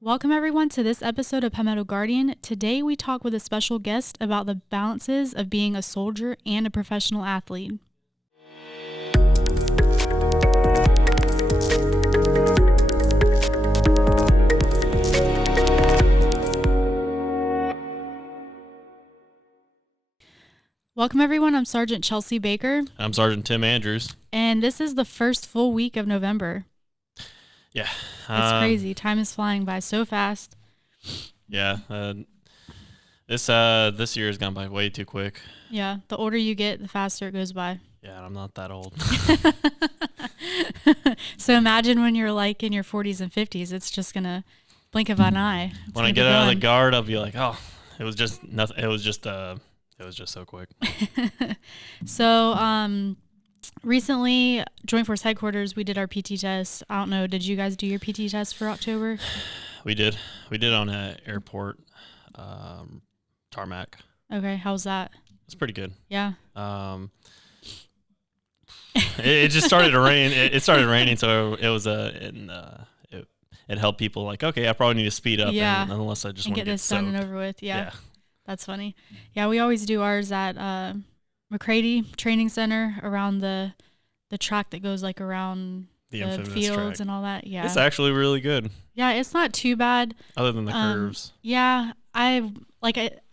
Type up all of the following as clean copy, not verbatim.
Welcome everyone to this episode of Palmetto Guardian. Today we talk with a special guest about the balances of being a soldier and a professional athlete. Welcome everyone, I'm Sergeant Chelsea Baker. I'm Sergeant Tim Andrews. And this is the first full week of November. Yeah. It's crazy. Time is flying by so fast. Yeah. This year has gone by way too quick. Yeah. The older you get, the faster it goes by. Yeah, and I'm not that old. So imagine when you're like in your 40s and 50s, it's just going to blink of an eye. When I get out of the guard, I'll be like, oh, it was just nothing. It was just so quick. So, recently, Joint Force Headquarters, we did our PT test. I don't know, did you guys do your PT test for October? We did on an airport tarmac. Okay, how's that? It's pretty good. Yeah. It just started to rain. It started raining, so it was it helped people like, okay, I probably need to speed up. Yeah. Unless I just want to get this soaked. done and over with. Yeah. That's funny. Yeah, we always do ours at McCready Training Center around the track that goes like around the fields track. And all that. Yeah. It's actually really good. Yeah, it's not too bad. Other than the curves. Yeah, I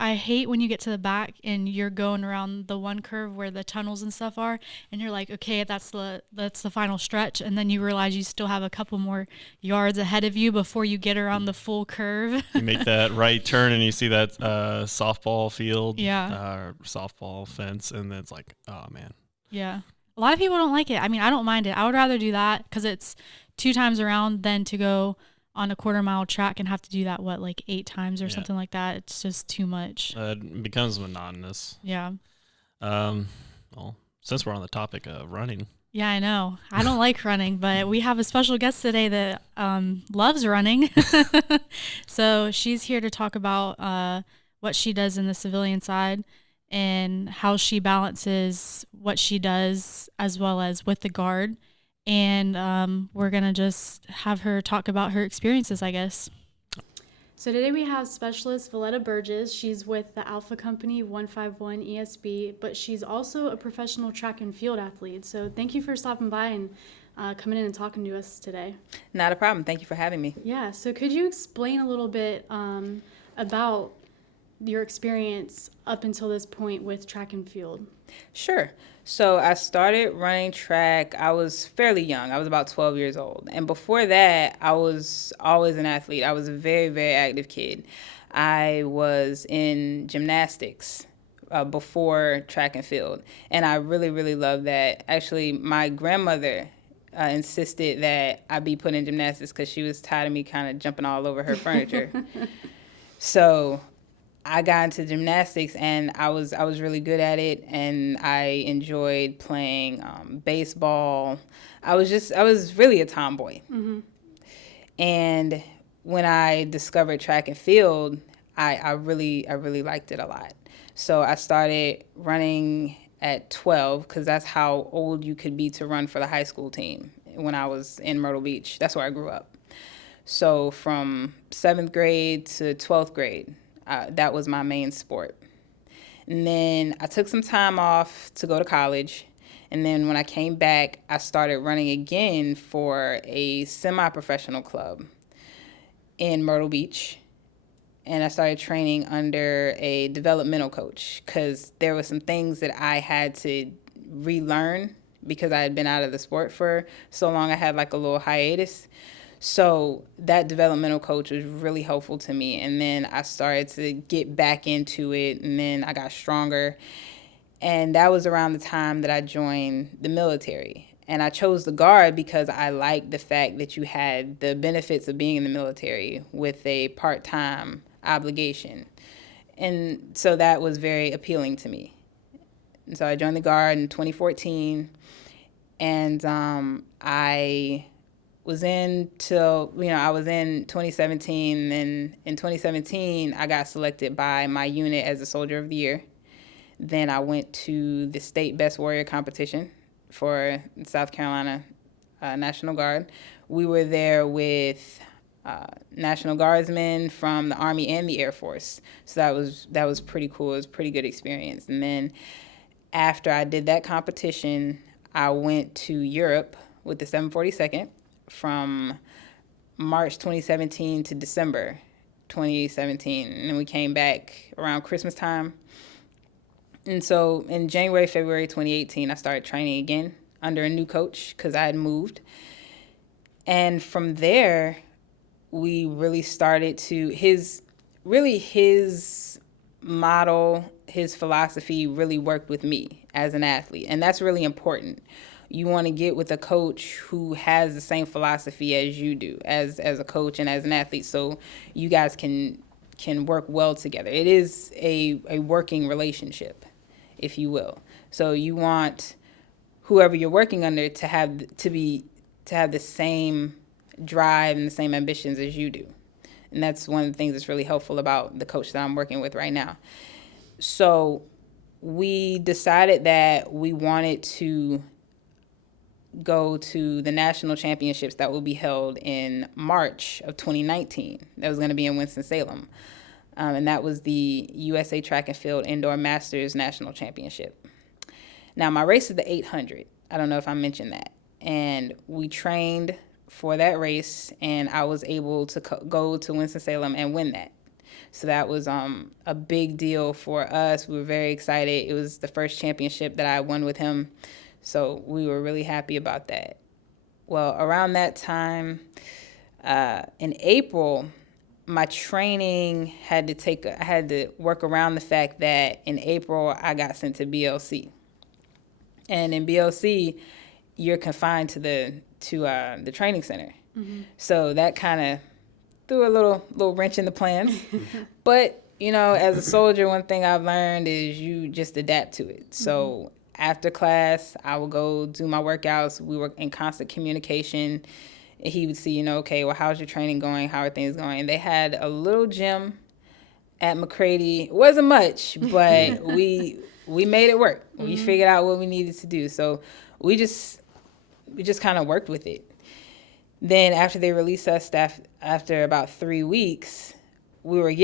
hate when you get to the back and you're going around the one curve where the tunnels and stuff are, and you're like, okay, that's the final stretch, and then you realize you still have a couple more yards ahead of you before you get around the full curve. You make that right turn and you see that softball field, softball fence, and it's like, oh man. Yeah, a lot of people don't like it. I mean, I don't mind it. I would rather do that because it's 2 times around than to go on a quarter-mile track and have to do that, like 8 times or something like that. It's just too much. It becomes monotonous. Yeah. Well, since we're on the topic of running. Yeah, I know. I don't like running, but we have a special guest today that loves running. So she's here to talk about what she does in the civilian side and how she balances what she does as well as with the Guard. And we're going to just have her talk about her experiences, I guess. So today we have Specialist Valetta Burgess. She's with the Alpha Company 151 ESB, but she's also a professional track and field athlete. So thank you for stopping by and coming in and talking to us today. Not a problem. Thank you for having me. Yeah, so could you explain a little bit about your experience up until this point with track and field? Sure. So I started running track. I was fairly young. I was about 12 years old. And before that, I was always an athlete. I was a very, very active kid. I was in gymnastics before track and field. And I really, really loved that. Actually, my grandmother insisted that I be put in gymnastics because she was tired of me kind of jumping all over her furniture. So I got into gymnastics and I was really good at it, and I enjoyed playing baseball. I was really a tomboy. Mm-hmm. And when I discovered track and field, I really liked it a lot. So I started running at 12 because that's how old you could be to run for the high school team when I was in Myrtle Beach. That's where I grew up. So from 7th grade to 12th grade, that was my main sport. And then I took some time off to go to college. And then when I came back, I started running again for a semi-professional club in Myrtle Beach. And I started training under a developmental coach because there were some things that I had to relearn because I had been out of the sport for so long. I had like a little hiatus. So that developmental coach was really helpful to me. And then I started to get back into it, and then I got stronger. And that was around the time that I joined the military. And I chose the Guard because I liked the fact that you had the benefits of being in the military with a part-time obligation. And so that was very appealing to me. And so I joined the Guard in 2014, and I was in till, I was in 2017, and in 2017, I got selected by my unit as the Soldier of the Year. Then I went to the state Best Warrior competition for South Carolina National Guard. We were there with National Guardsmen from the Army and the Air Force. So that was pretty cool. It was a pretty good experience. And then after I did that competition, I went to Europe with the 742nd from March 2017 to December 2017. And then we came back around Christmas time. And so in January, February 2018, I started training again under a new coach because I had moved. And from there, we really started to, his model, his philosophy really worked with me as an athlete. And that's really important. You want to get with a coach who has the same philosophy as you do as a coach and as an athlete, so you guys can work well together. It is a working relationship, if you will. So you want whoever you're working under to have the same drive and the same ambitions as you do. And that's one of the things that's really helpful about the coach that I'm working with right now. So we decided that we wanted to go to the national championships that will be held in March of 2019. That was going to be in Winston-Salem. And that was the USA Track and Field Indoor Masters National Championship. Now, my race is the 800. I don't know if I mentioned that. And we trained for that race, and I was able to go to Winston-Salem and win that. So that was a big deal for us. We were very excited. It was the first championship that I won with him. So we were really happy about that. Well, around that time, in April, my training I had to work around the fact that in April I got sent to BLC. And in BLC, you're confined to the training center. Mm-hmm. So that kind of threw a little wrench in the plans. But, as a soldier, one thing I've learned is you just adapt to it. So after class, I would go do my workouts. We were in constant communication. He would see, okay, well, how's your training going? How are things going? And they had a little gym at McCready. It wasn't much, but we made it work. Mm-hmm. We figured out what we needed to do. So we just kind of worked with it. Then after they released us, after about 3 weeks, we were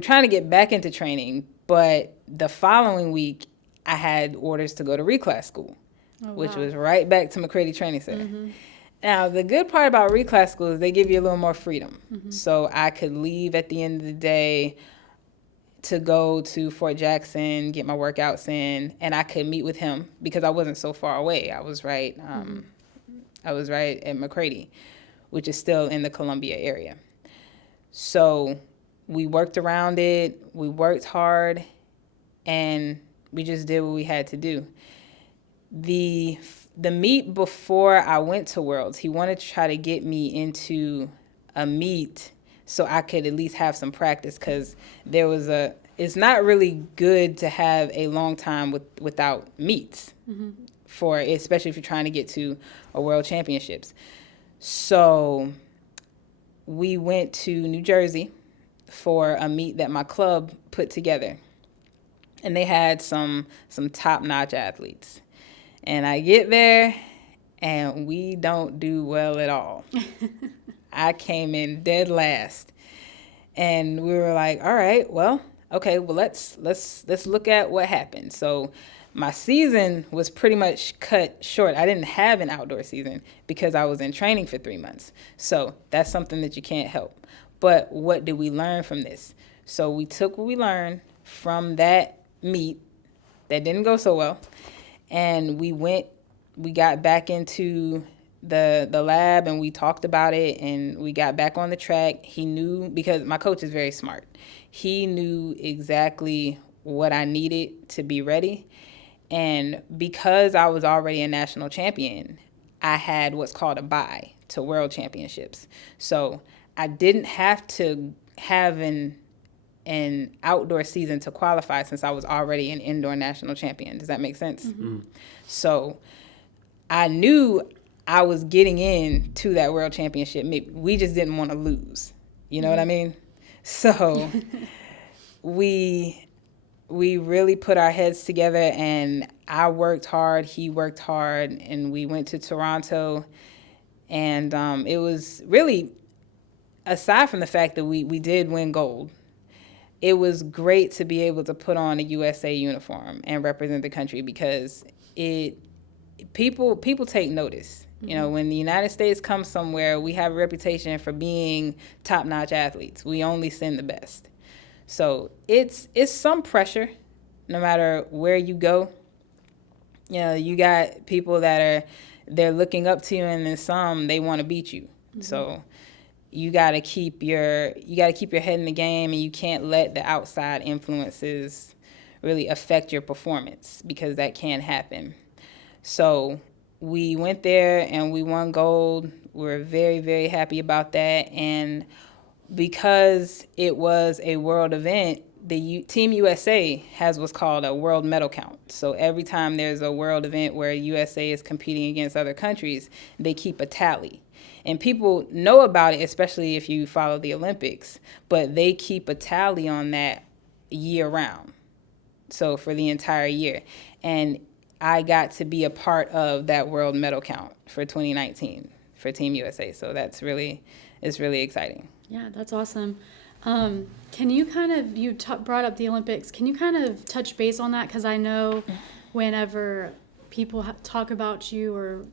trying to get back into training. But the following week, I had orders to go to reclass school, which was right back to McCready Training Center. Mm-hmm. Now, the good part about reclass school is they give you a little more freedom. Mm-hmm. So I could leave at the end of the day to go to Fort Jackson, get my workouts in, and I could meet with him because I wasn't so far away. I was right at McCready, which is still in the Columbia area. So we worked around it, we worked hard, and we just did what we had to do. The meet before I went to Worlds, he wanted to try to get me into a meet so I could at least have some practice, because it's not really good to have a long time without meets, especially if you're trying to get to a World Championships. So we went to New Jersey for a meet that my club put together. And they had some top-notch athletes. And I get there, and we don't do well at all. I came in dead last. And we were like, all right, well, okay, well, let's look at what happened. So my season was pretty much cut short. I didn't have an outdoor season because I was in training for 3 months. So that's something that you can't help. But what did we learn from this? So we took what we learned from that meet that didn't go so well, and we got back into the lab, and we talked about it, and we got back on the track. He knew, because my coach is very smart, he knew exactly what I needed to be ready. And because I was already a national champion, I had what's called a bye to World Championships. So I didn't have to have an outdoor season to qualify, since I was already an indoor national champion. Does that make sense? Mm-hmm. So I knew I was getting in to that World Championship. We just didn't want to lose. You know what I mean? So we really put our heads together, and I worked hard, he worked hard, and we went to Toronto. And it was really aside from the fact that we did win gold, it was great to be able to put on a USA uniform and represent the country, because people take notice. You know, when the United States comes somewhere, we have a reputation for being top-notch athletes. We only send the best. So it's some pressure, no matter where you go. You know, you got people they're looking up to you, and then some, they want to beat you. So you got to keep your head in the game, and you can't let the outside influences really affect your performance, because that can happen. So we went there and we won gold. We're very, very happy about that. And because it was a world event, the Team USA has what's called a world medal count. So every time there's a world event where USA is competing against other countries, they keep a tally. And people know about it, especially if you follow the Olympics, but they keep a tally on that year round. So for the entire year. And I got to be a part of that world medal count for 2019 for Team USA. So it's really exciting. Yeah, that's awesome. Can you kind of, brought up the Olympics, can you kind of touch base on that? Because I know whenever people talk about you, or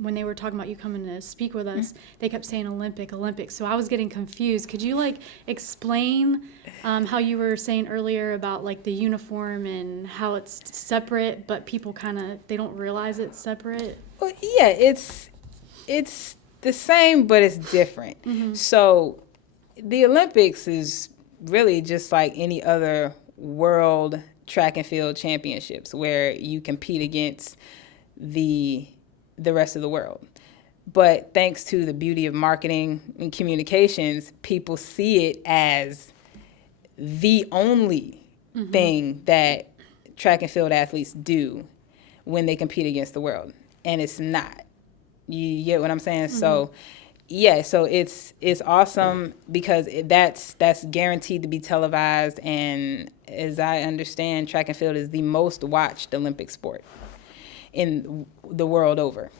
when they were talking about you coming to speak with us, they kept saying Olympics. So I was getting confused. Could you explain how you were saying earlier about the uniform and how it's separate, but people they don't realize it's separate? Well, yeah, it's the same, but it's different. So the Olympics is really just like any other world track and field championships, where you compete against the rest of the world. But thanks to the beauty of marketing and communications, people see it as the only thing that track and field athletes do when they compete against the world. And it's not. You get what I'm saying? So yeah, so it's awesome, because that's guaranteed to be televised, and as I understand, track and field is the most watched Olympic sport in the world over.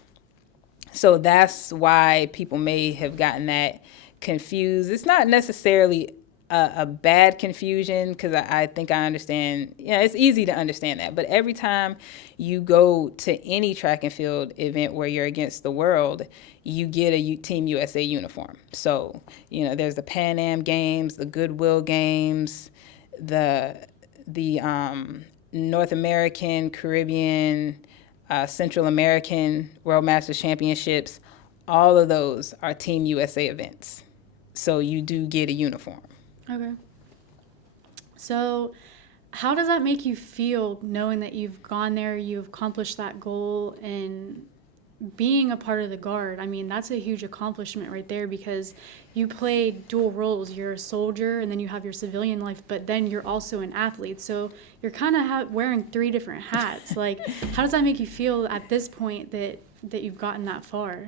So that's why people may have gotten that confused. It's not necessarily a bad confusion, because I think I understand. It's easy to understand that. But every time you go to any track and field event where you're against the world, you get a Team USA uniform. So, there's the Pan Am Games, the Goodwill Games, the North American, Caribbean, Central American World Masters Championships. All of those are Team USA events. So you do get a uniform. Okay. So how does that make you feel, knowing that you've gone there, you've accomplished that goal, and being a part of the Guard? I mean, that's a huge accomplishment right there, because you play dual roles. You're a soldier, and then you have your civilian life, but then you're also an athlete. So you're kind of wearing 3 different hats. How does that make you feel at this point that you've gotten that far?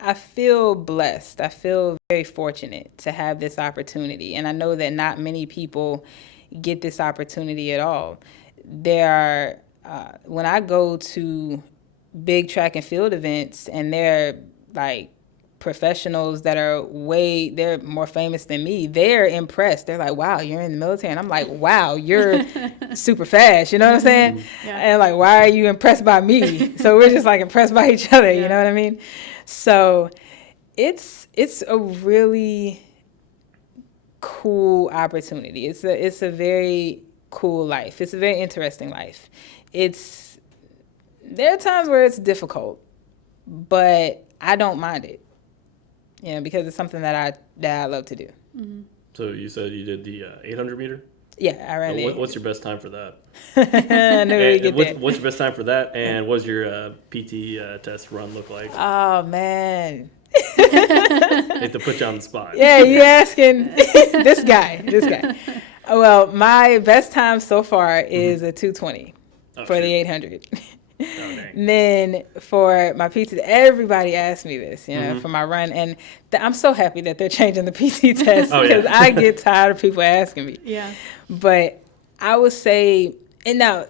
I feel blessed. I feel very fortunate to have this opportunity. And I know that not many people get this opportunity at all. There are, when I go to big track and field events, and they're professionals that they're more famous than me, they're impressed. They're like, wow, you're in the military. And I'm like, wow, you're super fast. You know what I'm saying? Yeah. And why are you impressed by me? So we're just impressed by each other. Yeah. You know what I mean? So it's a really cool opportunity. It's a very cool life. It's a very interesting life. There are times where it's difficult, but I don't mind it. Because it's something that I love to do. Mm-hmm. So you said you did the 800 meter? Yeah, I ran it. What's your best time for that? I never really get there. What's your best time for that? And what's your PT test run look like? Oh, man. I hate to put you on the spot. Yeah, you asking this guy. Well, my best time so far is a 2:20 for the 800. Then for my PT, everybody asks me this, for my run. And I'm so happy that they're changing the PT test, because I get tired of people asking me. Yeah. But I would say, and now,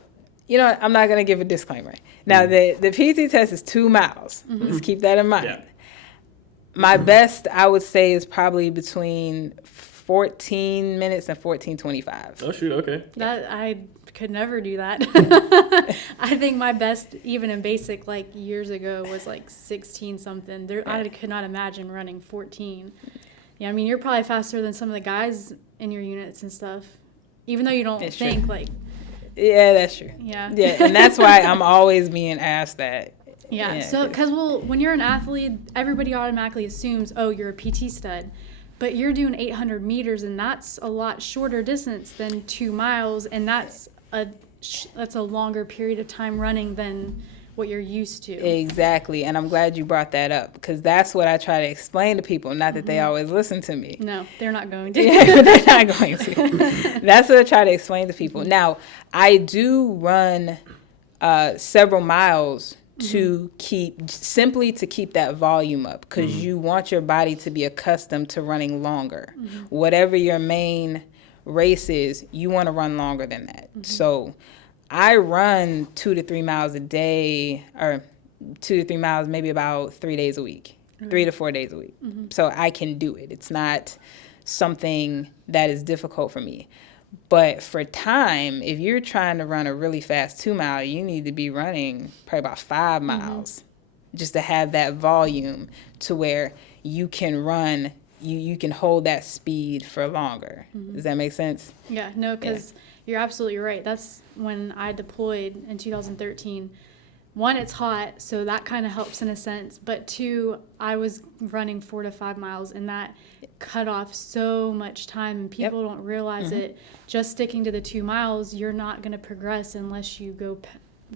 I'm not going to give a disclaimer. Now, the PT test is 2 miles. Let's keep that in mind. Yeah. My best, I would say, is probably between 14 minutes and 14:25. Oh shoot, okay. That I could never do that. I think my best, even in basic, like years ago, was like 16 something. I could not imagine running 14. Yeah, I mean, you're probably faster than some of the guys in your units and stuff, even though you don't It's think true. like. Yeah, that's true. Yeah. Yeah, and that's why I'm always being asked that. Yeah. So, because when you're an athlete, everybody automatically assumes, oh, you're a PT stud. But you're doing 800 meters, and that's a lot shorter distance than 2 miles, and that's a longer period of time running than what you're used to. Exactly, and I'm glad you brought that up, because that's what I try to explain to people, not that they always listen to me. No, they're not going to. Yeah, they're not going to. That's what I try to explain to people. Now, I do run several miles to keep that volume up, because you want your body to be accustomed to running longer. Whatever your main race is, you want to run longer than that. So I run 2 to 3 miles a day, or 2 to 3 miles maybe about 3 days a week, 3 to 4 days a week. So I can do it. It's not something that is difficult for me. But for time, if you're trying to run a really fast 2 mile, you need to be running probably about 5 miles just to have that volume to where you can run, you can hold that speed for longer. Does that make sense? Yeah, no, because you're absolutely right. That's when I deployed in 2013. One, it's hot, so that kind of helps in a sense. But two, I was running 4 to 5 miles, and that cut off so much time, and people don't realize it. Just sticking to the 2 miles, you're not going to progress unless you go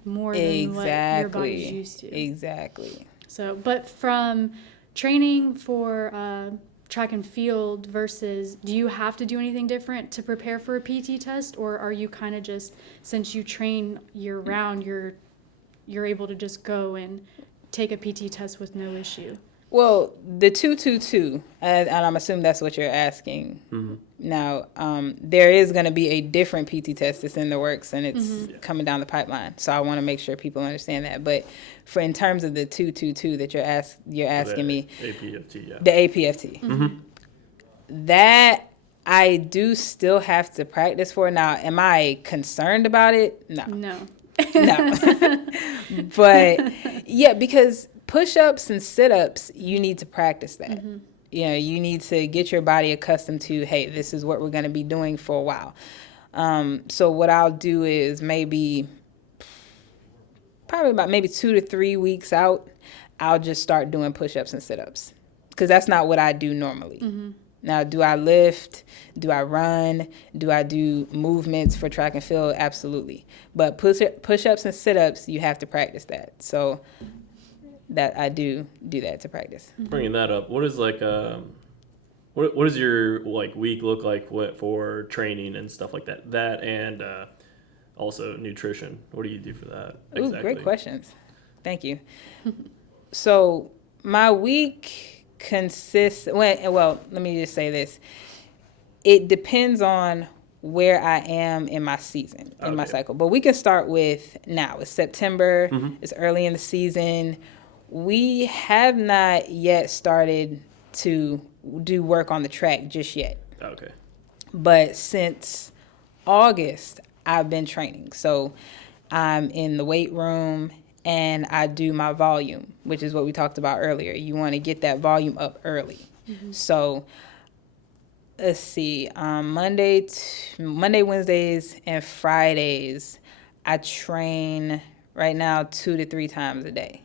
more than what your body's used to. Exactly. So, but from training for track and field versus, do you have to do anything different to prepare for a PT test, or are you kind of just, since you train year round, you're able to just go and take a PT test with no issue? Well, the 222, and I'm assuming that's what you're asking. Now, there is going to be a different PT test that's in the works, and it's coming down the pipeline. So I want to make sure people understand that. But in terms of the 222 that you're asking me, APFT, yeah. the APFT, that I do still have to practice for. Now, am I concerned about it? No. No. But yeah, because push-ups and sit-ups, you need to practice that. You know, you need to get your body accustomed to, hey, this is what we're going to be doing for a while. So what I'll do is probably about 2 to 3 weeks out, I'll just start doing push-ups and sit-ups, because that's not what I do normally. Now, do I lift? Do I run? Do I do movements for track and field? Absolutely. But push-ups and sit-ups, you have to practice that. So that I do that to practice. Bringing that up, what is what does your week look like for training and stuff like that? That and also nutrition. What do you do for that? Exactly. Ooh, great questions. Thank you. So my week consists, well, let me just say this. It depends on where I am in my season, in my cycle. But we can start with now. It's September. It's early in the season. We have not yet started to do work on the track just yet. Okay. But since August, I've been training. So I'm in the weight room, and I do my volume, which is what we talked about earlier. You want to get that volume up early. So let's see, Monday, Wednesdays, and Fridays, I train right now 2 to 3 times a day.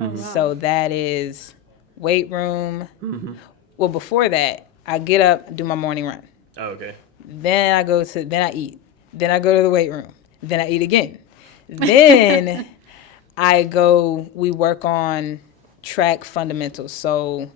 Oh, wow. So that is weight room. Well, before that, I get up, do my morning run. Oh, okay. Then I eat. Then I go to the weight room. Then I eat again. Then we work on track fundamentals. So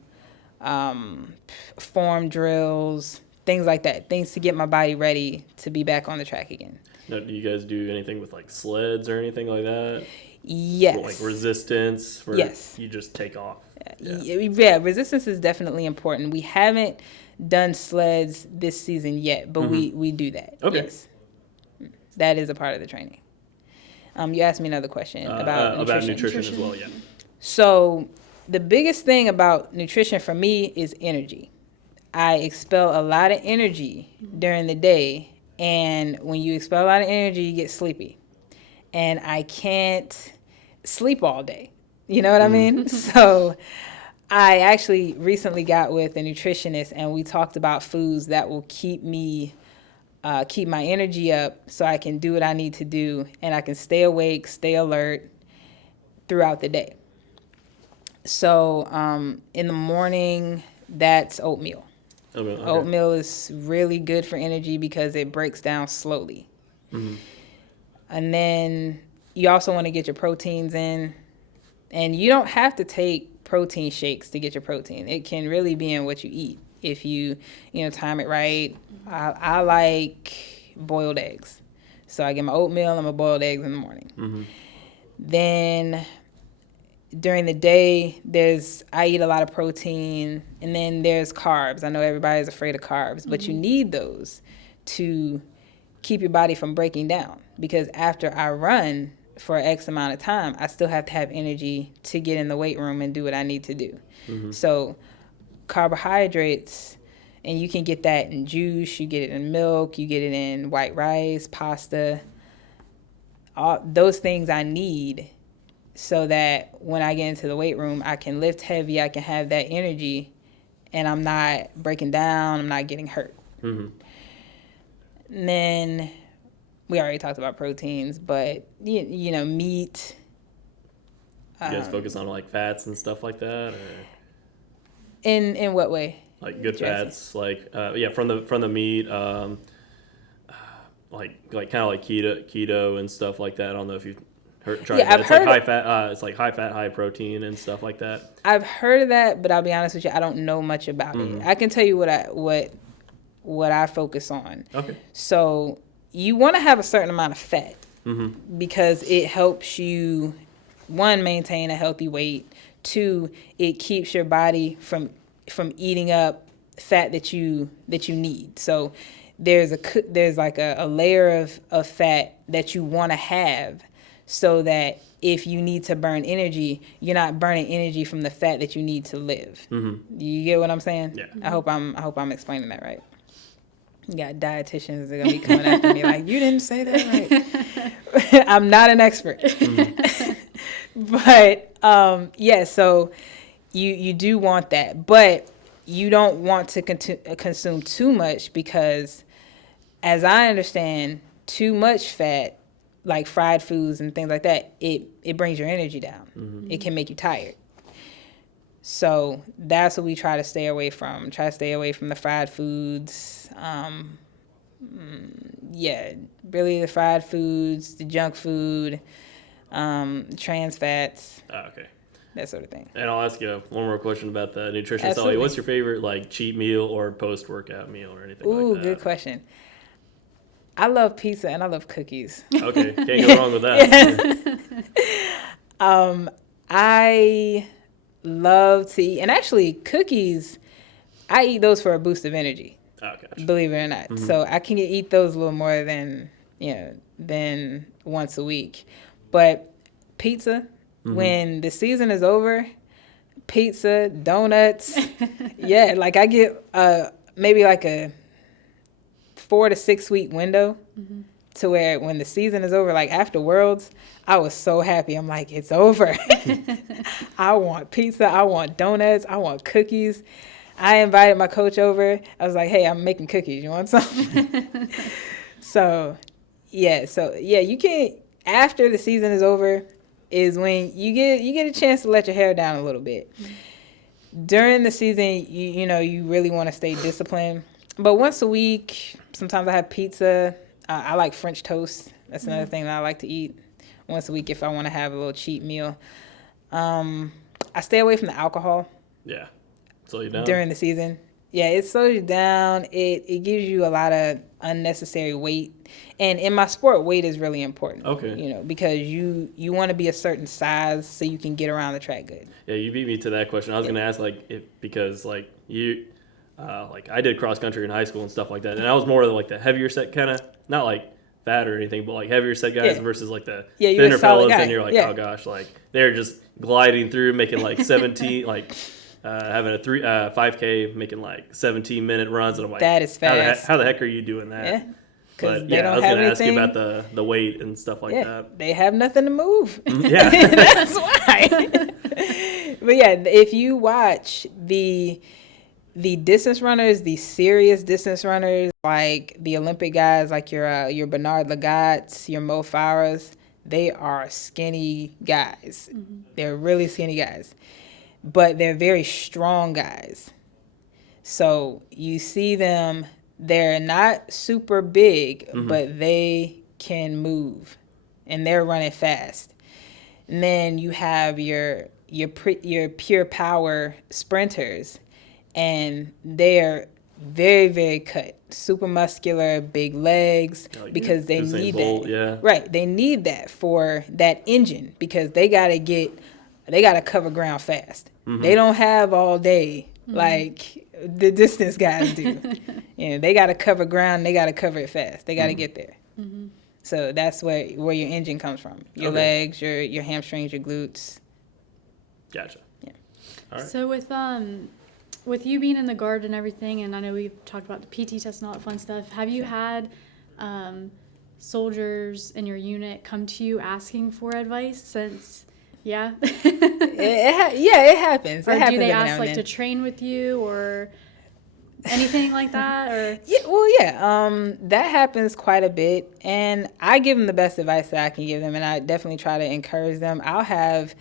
form drills, things like that, things to get my body ready to be back on the track again. Now, do you guys do anything with sleds or anything like that? Yes. Like resistance? Yes. You just take off? Yeah, resistance is definitely important. We haven't done sleds this season yet, but we do that. Okay. Yes. That is a part of the training. You asked me another question about nutrition. About nutrition as well, yeah. So the biggest thing about nutrition for me is energy. I expel a lot of energy during the day, and when you expel a lot of energy, you get sleepy. And I can't sleep all day. You know what I mean? So I actually recently got with a nutritionist, and we talked about foods that will keep my energy up so I can do what I need to do, and I can stay awake, stay alert throughout the day. So in the morning, that's oatmeal. Okay. Oatmeal is really good for energy because it breaks down slowly. And then you also want to get your proteins in. And you don't have to take protein shakes to get your protein. It can really be in what you eat if you time it right. I like boiled eggs. So I get my oatmeal and my boiled eggs in the morning. Then during the day, I eat a lot of protein, and then there's carbs. I know everybody's afraid of carbs, but you need those to keep your body from breaking down, because after I run for X amount of time, I still have to have energy to get in the weight room and do what I need to do. So carbohydrates, and you can get that in juice, you get it in milk, you get it in white rice, pasta, all those things I need so that when I get into the weight room, I can lift heavy, I can have that energy, and I'm not breaking down, I'm not getting hurt. And then we already talked about proteins, but meat. You guys focus on like fats and stuff like that, or In what way? like good fats, like from the meat, like kind of like keto and stuff like that. I don't know if you've tried that. It's like high fat. It's like high fat, high protein and stuff like that. I've heard of that, but I'll be honest with you, I don't know much about it. I can tell you what I focus on. Okay. So you want to have a certain amount of fat because it helps you, one, maintain a healthy weight. Two, it keeps your body from eating up fat that you need. So there's like a layer of fat that you want to have so that if you need to burn energy, you're not burning energy from the fat that you need to live. You get what I'm saying? Yeah. I hope I'm explaining that right. You got dietitians that are gonna be coming after me like, you didn't say that right. I'm not an expert. But so you do want that, but you don't want to consume too much, because as I understand, too much fat, like fried foods and things like that, it brings your energy down. It can make you tired. So that's what we try to stay away from. Try to stay away from the fried foods. Really the fried foods, the junk food, trans fats. Oh, okay. That sort of thing. And I'll ask you one more question about the nutrition. Absolutely. Sally, what's your favorite like cheat meal or post-workout meal or anything like that? Ooh, good question. I love pizza and I love cookies. Okay, can't go wrong with that. I love to eat, and actually cookies, I eat those for a boost of energy. Oh, gotcha. Believe it or not. So I can eat those a little more than once a week. But pizza, when the season is over, pizza, donuts, like I get maybe like a 4 to 6 week window to where when the season is over, like after Worlds, I was so happy. I'm like, it's over. I want pizza. I want donuts. I want cookies. I invited my coach over. I was like, hey, I'm making cookies. You want some? So you can, after the season is over, is when you get a chance to let your hair down a little bit. During the season, you really want to stay disciplined. But once a week, sometimes I have pizza. I like French toast. That's another thing that I like to eat once a week if I want to have a little cheat meal. I stay away from the alcohol. Yeah. Slow you down. During the season. Yeah, it slows you down. It gives you a lot of unnecessary weight. And in my sport, weight is really important. Okay. Because you want to be a certain size so you can get around the track good. Yeah, you beat me to that question. I was going to ask because you, I did cross country in high school and stuff like that, and I was more of like the heavier set kind of, not like fat or anything, but like heavier set guys versus like the you're thinner a solid fellas, guy. and you're like, oh gosh, like they're just gliding through, making like 17, like having a 5K, making like 17-minute runs, and I'm like, that is fast. How the heck are you doing that? Yeah. But they I don't was have gonna ask you anything. about the weight and stuff like that. They have nothing to move. Yeah. That's why. But yeah, if you watch the distance runners, the serious distance runners, like the Olympic guys, like your Bernard Lagat's, your Mo Farah's, they are skinny guys. Mm-hmm. They're really skinny guys, but they're very strong guys. So you see them, they're not super big, but they can move, and they're running fast. And then you have your pure power sprinters, and they're very, very cut, super muscular, big legs, because they need that. Yeah. Right, they need that for that engine, because they gotta cover ground fast. They don't have all day like the distance guys do. They gotta cover ground. They gotta cover it fast. They gotta get there. So that's where your engine comes from. Your legs, your hamstrings, your glutes. Gotcha. Yeah. All right. So with you being in the Guard and everything, and I know we've talked about the PT test and all that fun stuff, have you had soldiers in your unit come to you asking for advice since, yeah? It happens. Or do they ask like to train with you or anything like that? Or that happens quite a bit, and I give them the best advice that I can give them, and I definitely try to encourage them. I'll have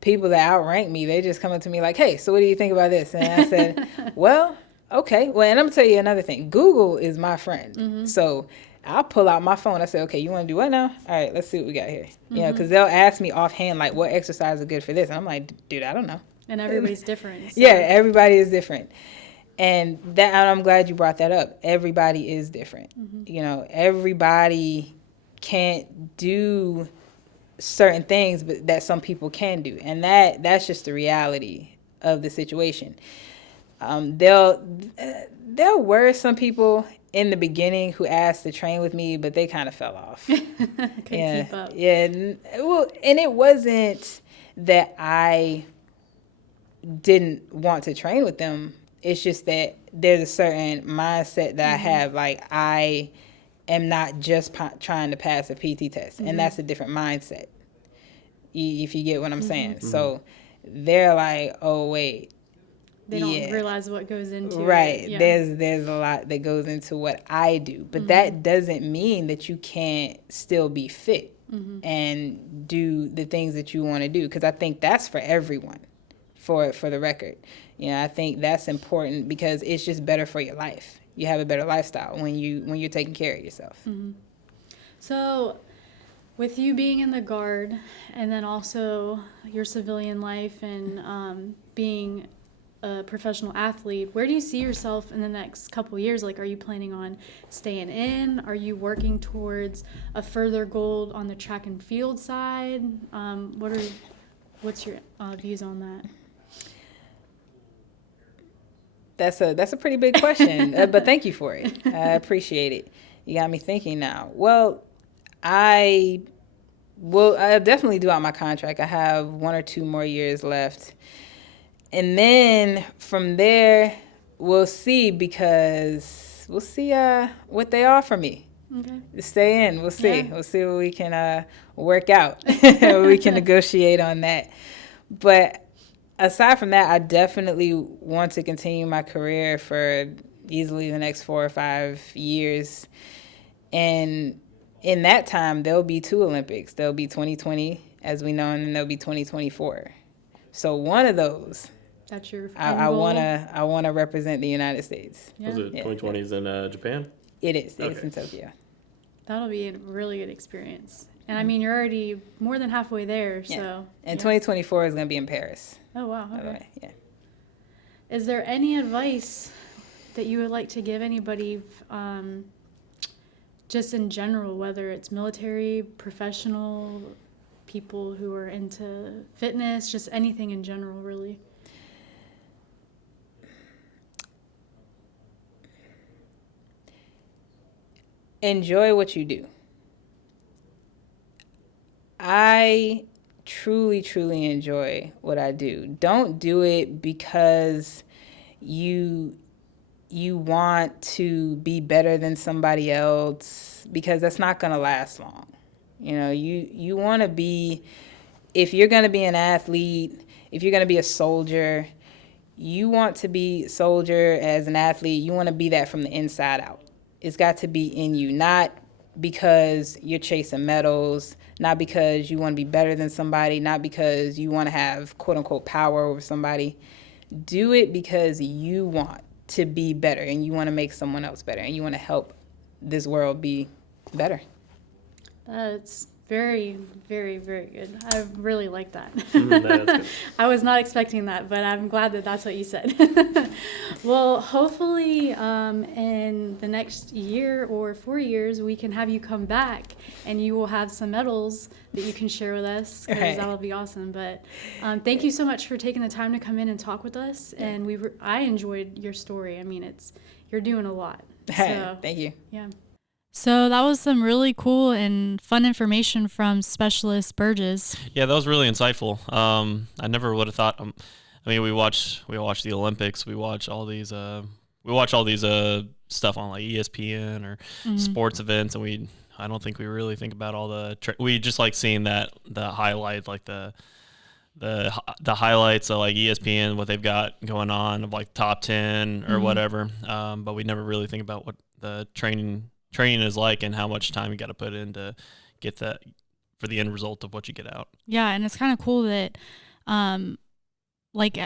people that outrank me, they just come up to me like, hey, so what do you think about this? And I said, well, okay. Well, and I'm going to tell you another thing. Google is my friend. So I'll pull out my phone. I say, okay, you want to do what now? All right, let's see what we got here. Because they'll ask me offhand, like, what exercise is good for this? And I'm like, dude, I don't know. And everybody's different. So. Yeah, everybody is different. And I'm glad you brought that up. Everybody is different. Everybody can't do certain things, but that some people can do, and that's just the reality of the situation. There were some people in the beginning who asked to train with me, but they kind of fell off. Couldn't keep up. Yeah. Well, and it wasn't that I didn't want to train with them. It's just that there's a certain mindset that I have. Like, I am not just trying to pass a PT test, and that's a different mindset, if you get what I'm saying. So they're like, oh, wait. They don't realize what goes into right. it. Yeah. There's a lot that goes into what I do, but that doesn't mean that you can't still be fit and do the things that you want to do, because I think that's for everyone, for the record. I think that's important, because it's just better for your life. You have a better lifestyle when you're taking care of yourself. So with you being in the Guard, and then also your civilian life, and being a professional athlete, where do you see yourself in the next couple years? Like, are you planning on staying in? Are you working towards a further goal on the track and field side? What's your views on that? That's a pretty big question, but thank you for it. I appreciate it. You got me thinking now. Well, I'll definitely do out my contract. I have 1 or 2 more years left. And then from there, we'll see, because we'll see what they offer me. Okay. To stay in. We'll see. Yeah. We'll see what we can work out. We can negotiate on that. But aside from that, I definitely want to continue my career for easily the next 4 or 5 years. And in that time, there'll be 2 Olympics. There'll be 2020, as we know, and then there'll be 2024. So one of those, that's your I wanna represent the United States. Yeah. Was it 2020 is in Japan? It is. It's in Tokyo. That'll be a really good experience. And I mean, you're already more than halfway there, so. And 2024 is going to be in Paris. Oh, wow. Okay. Yeah. Is there any advice that you would like to give anybody, just in general, whether it's military, professional, people who are into fitness, just anything in general, really? Enjoy what you do. I truly, truly enjoy what I do. Don't do it because you want to be better than somebody else, because that's not going to last long. You want to be, if you're going to be an athlete, if you're going to be a soldier, you want to be soldier as an athlete. You want to be that from the inside out. It's got to be in you, not because you're chasing medals, not because you want to be better than somebody, not because you want to have quote unquote power over somebody. Do it because you want to be better and you want to make someone else better and you want to help this world be better. That's very, very, very good. I really like that. That's good. I was not expecting that, but I'm glad that that's what you said. Well, hopefully in the next year or 4 years, we can have you come back and you will have some medals that you can share with us, because that'll be awesome. But thank you so much for taking the time to come in and talk with us. And I enjoyed your story. I mean, you're doing a lot. So, thank you. Yeah. So that was some really cool and fun information from Specialist Burges. Yeah, that was really insightful. I never would have thought. I mean, we watch the Olympics. We watch all these. Stuff on like ESPN or sports events, and I don't think we really think about all the. We just like seeing the highlight, like the highlights of like ESPN, what they've got going on of like top 10 or whatever. But we never really think about what the training is like and how much time you got to put in to get that for the end result of what you get out. Yeah, and it's kind of cool that like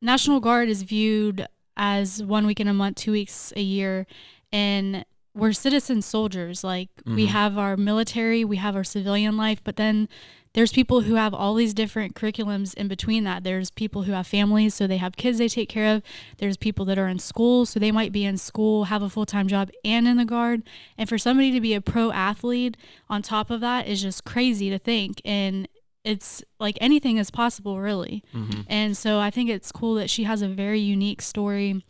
National Guard is viewed as 1 week in a month, 2 weeks a year, and we're citizen soldiers. Like we have our military, we have our civilian life, but then there's people who have all these different curriculums in between that. There's people who have families, so they have kids they take care of. There's people that are in school, so they might be in school, have a full-time job, and in the Guard. And for somebody to be a pro athlete on top of that is just crazy to think. And it's like anything is possible, really. And so I think it's cool that she has a very unique story,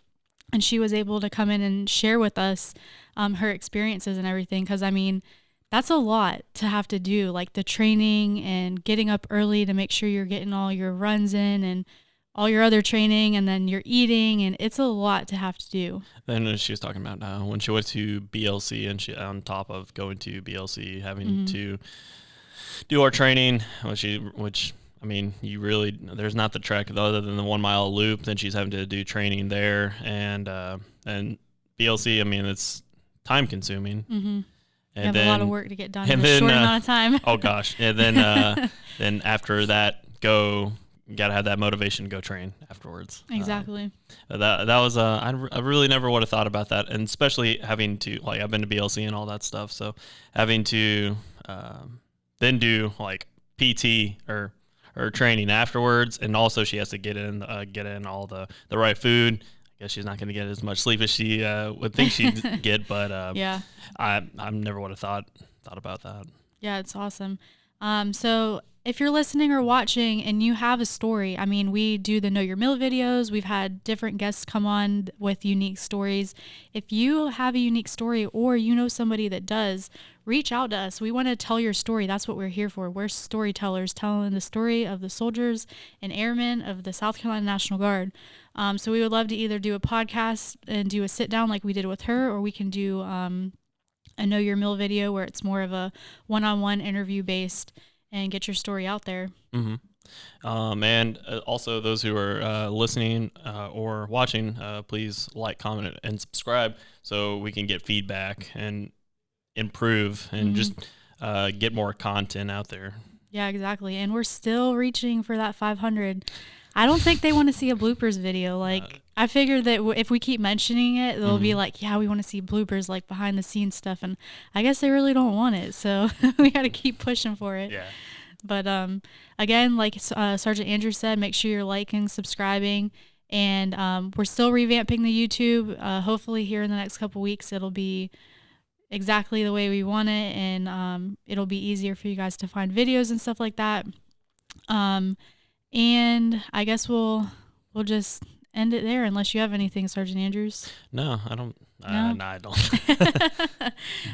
and she was able to come in and share with us her experiences and everything. Because, I mean, that's a lot to have to do, like the training and getting up early to make sure you're getting all your runs in and all your other training, and then you're eating, and it's a lot to have to do. Then she was talking about when she went to BLC, and she, on top of going to BLC, having to do our training, which I mean, there's not the trek other than the 1 mile loop. Then she's having to do training there, and BLC, I mean, it's time consuming. And you have a lot of work to get done in a short amount of time. Oh gosh! And then then after that, you gotta have that motivation to go train afterwards. Exactly. That was I really never would have thought about that, and especially having to, like, I've been to BLC and all that stuff, so having to then do like PT or training afterwards, and also she has to get in all the right food. I guess she's not going to get as much sleep as she would think she'd get, but yeah, I never would have thought about that. Yeah, it's awesome. So if you're listening or watching and you have a story, I mean, we do the Know Your Mill videos. We've had different guests come on with unique stories. If you have a unique story, or you know somebody that does, reach out to us. We want to tell your story. That's what we're here for. We're storytellers, telling the story of the soldiers and airmen of the South Carolina National Guard. So we would love to either do a podcast and do a sit down like we did with her, or we can do a Know Your Mill video where it's more of a one-on-one interview based, and get your story out there. And also those who are listening or watching, please like, comment, and subscribe so we can get feedback and improve and just get more content out there. Yeah, exactly. And we're still reaching for that 500. I don't think they want to see a bloopers video. Like, I figured that if we keep mentioning it, they'll be like, yeah, we want to see bloopers, like behind the scenes stuff. And I guess they really don't want it. So we got to keep pushing for it. Yeah. But again, like Sergeant Andrew said, make sure you're liking, subscribing. And we're still revamping the YouTube. Hopefully here in the next couple weeks, it'll be exactly the way we want it. And it'll be easier for you guys to find videos and stuff like that. And I guess we'll just end it there, unless you have anything, Sergeant Andrews. No, I don't. No, I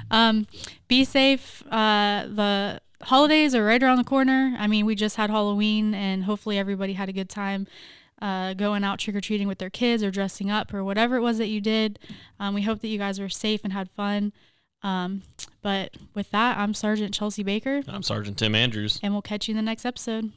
don't. Be safe. The holidays are right around the corner. I mean, we just had Halloween, and hopefully everybody had a good time going out trick-or-treating with their kids or dressing up or whatever it was that you did. We hope that you guys were safe and had fun. But with that, I'm Sergeant Chelsea Baker. I'm Sergeant Tim Andrews. And we'll catch you in the next episode.